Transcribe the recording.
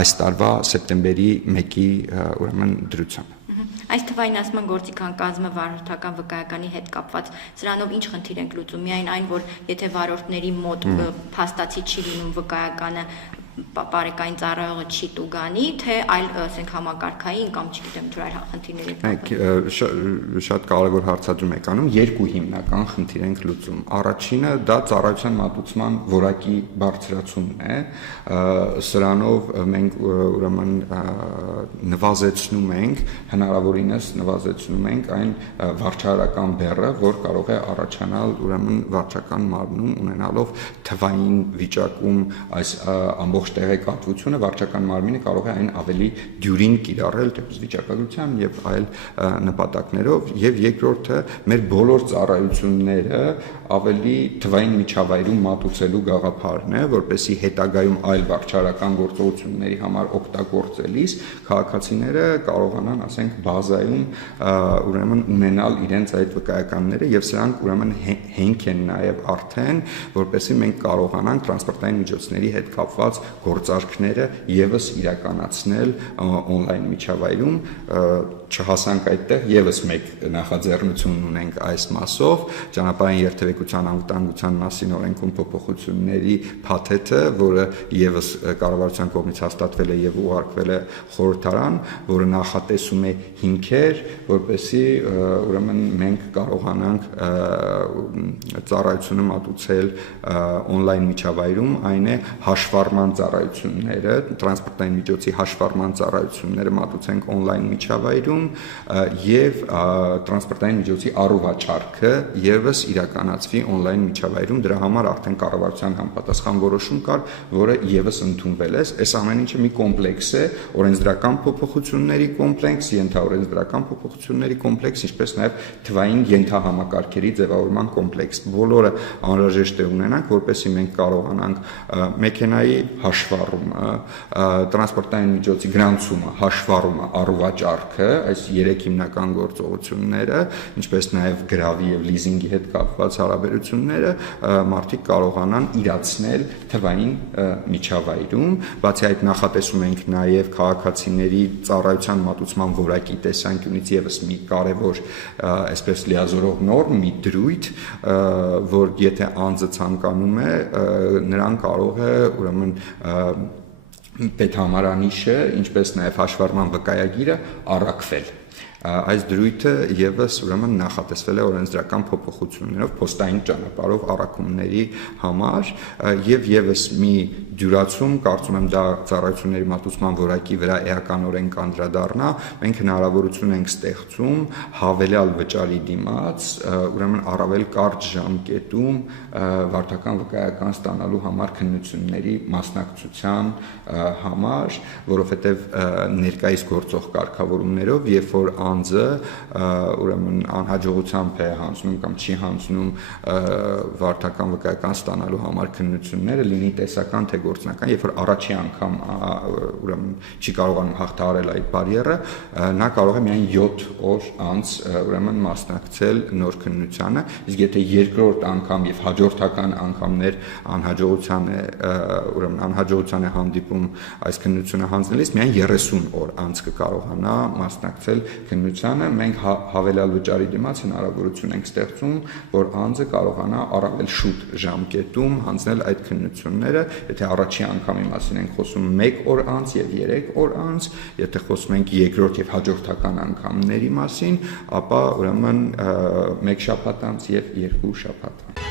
այս տարվա սեպտեմբերի 1-ի ուրեմն դրությամբ։ Այս թվային ասման գործիքան կազմը վարորդական վկայականի հետ կապված սրանով ինչ խնդիր ենք լուծում, միայն այն, որ եթե վարորդների մոտ փաստացի չի լինում վկայականը, բարեկային ծառայողը չի տուգանի, թե այլ ասենք համակարգային կամ չգիտեմ դրա այլ խնդիրների։ Շատ կարևոր հարցադրում եք անում, երկու հիմնական խնդիր ենք լուծում։ Առաջինը դա ծառայության մատուցման որակի բարձրացումն է, սրանով մենք ուրեմն նվազեցնում ենք, հնարավորինս նվազեցնում ենք այն վարչարական բեռը, որ կարող է առաջանալ ուրեմն վարչական մարմնում ունենալով թվային վիճակում այս ամբողջ տեղեկատվությունը վարչական մարմինը կարող է այն ավելի դյուրին կիրառել դեպի վիճակագրության եւ այլ նպատակներով եւ երկրորդը մեր բոլոր ծառայությունները ավելի թվային միջավայրում մատուցելու գաղափարն է, որպեսզի հետագայում այլ վարչարական գործողությունների համար օգտագործելիս քաղաքացիները կարողանան, ասենք, բազայում ուրեմն ունենալ իրենց այդ վկայականները եւ սրանք ուրեմն հենք են նաեւ արդեն, որպեսզի մենք կարողանանք տրանսպորտային միջոցների հետ կապված գործարքները եւս իրականացնել on-line միջավայրում, չհասանք այդտեղ եւս մեկ նախաձեռնություն ունենք այս մասով, ճանապարհային երթևեկության անվտանգության մասին օրենքում փոփոխությունների փաթեթը, որը եւս կառավարության կողմից հաստատվել է եւ ուղարկվել է խորհրդարան, որը նախատեսում է հիմքեր, որպեսզի ուրեմն մենք կարողանանք ծառայությունը մատուցել on-line միջավայրում, այն է հաշվառման ծառայությունները, տրանսպորտային միջոցի հաշվառման ծառայությունները մատուցենք on-line միջավայրում եւ տրանսպորտային միջոցի առուվաճառքը եւս իրականացվի on-line միջավայրում, դրա համար արդեն կառավարության համապատասխան որոշում կար, որը եւս ընդունվել է։ Այս ամեն ինչը մի կոմպլեքս է, օրենսդրական փոփոխությունների կոմպլեքս, ենթաօրենսդրական փոփոխությունների կոմպլեքս, ինչպես նաեւ թվային ենթահամակարգերի ձևավորման կոմպլեքս։ Բոլորը անհրաժեշտ է ունենանք, որպեսզի մենք կարողանանք մեքենայի հաշվառումը, տրանսպորտային միջոցի գրանցումը, հաշվառումը, առուվաճառքը, այս երեք հիմնական գործողությունները, ինչպես նաև գրավի եւ լիզինգի հետ կապված հարաբերությունները մարդիկ կարողանան իրացնել թվային միջավայրում, բացի այդ նախատեսում ենք նաև քաղաքացիների ծառայության մատուցման որակի տեսանկյունից եւս մի կարևոր այսպես լիազորող նորմ, մի դրույթ, որ եթե անձը ցանկանում է, նրան կարող է ուրեմն պետհամարանիշը, ինչպես նաև հաշվառման վկայագիրը առաքվել։ Այս դրույթը եւս ուրեմն նախատեսվել է օրենսդրական փոփոխություններով փոստային ճանապարհով առաքումների համար եւ եւս մի դյուրացում, կարծում եմ դա ծառայությունների մատուցման որակի վրա էականորեն կանդրադառնա, մենք հնարավորություն ենք ստեղծում հավելյալ վճարի դիմաց, ուրեմն առավել կարճ ժամկետում վարչական վկայական ստանալու համար քննությունների մասնակցության համար, որովհետեւ ներկայիս գործող կարգավորումներով, երբ որ անձը ուրեմն անհաջողությամբ է հանձնում կամ չի հանձնում վարչական վկայական ստանալու համար քննությունները, լինի տեսական թե գործնական, երբ որ առաջի անգամ ուրեմն չի կարողանում հաղթահարել այդ բարիերը, նա կարող է միայն 7 օր անց ուրեմն մասնակցել նոր քննությանը, իսկ եթե երկրորդ անգամ եւ հաջորդական անգամներ անհաջողության է հանդիպում այս քննությունը հանձնելիս, միայն 30 օր անց կկարողանա մասնակցել քննությանը, մենք հավելյալ վճարի դիմաց հնարավորություն ենք ստեղծում, որ անձը կարողանա առավել շուտ ժամկետում հանձնել այդ քննությունները, եթե առաջի անգամի մասին ենք խոսում 1 օր անց եւ 3 օր անց, եթե խոսում ենք երկրորդ եւ հաջորդական անգամների մասին, ապա ուրեմն 1 շաբաթ անց եւ 2 շաբաթ անց։